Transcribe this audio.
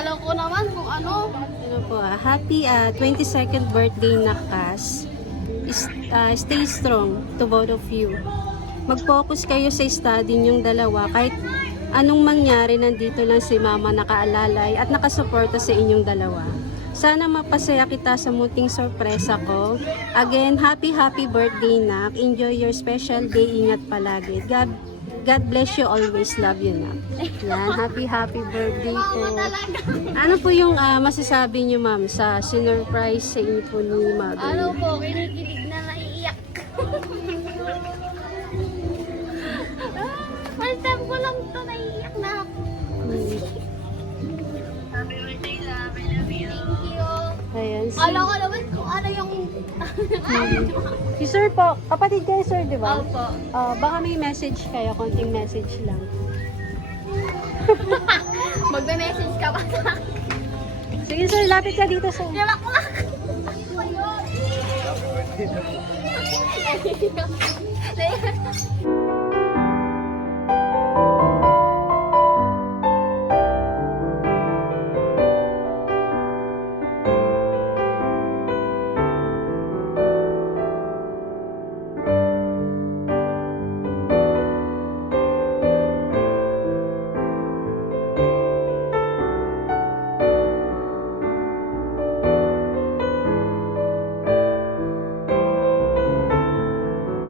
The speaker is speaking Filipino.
Kala ko naman kung ano. Ano po, happy 22nd birthday na Cass. Stay strong to both of you. Mag-focus kayo sa study niyong dalawa. Kahit anong mangyari, nandito lang si mama nakaalalay at nakasuporta sa inyong dalawa. Sana mapasaya kita sa munting sorpresa ko. Again, happy birthday, Nak. Enjoy your special day. Ingat palagi. God bless you always. Love you, Nak. Yan, happy birthday po. Ano po yung masasabi niyo, ma'am, sa sinurprise sa inyo po ni Mother? Ano po, kinikilig na naiiyak. First time ko lang to naiiyak na ako. Happy birthday, love. I love you. Thank you. Ayan, Kala ko naman kung ano yung... si Sir po, kapatid kayo, Sir, di ba? Opo. Baka may message kayo, konting message lang. Magme-message ka pa sa akin. Sige, Sir, lapit ka dito, Sir. Dilaklak! Ayun.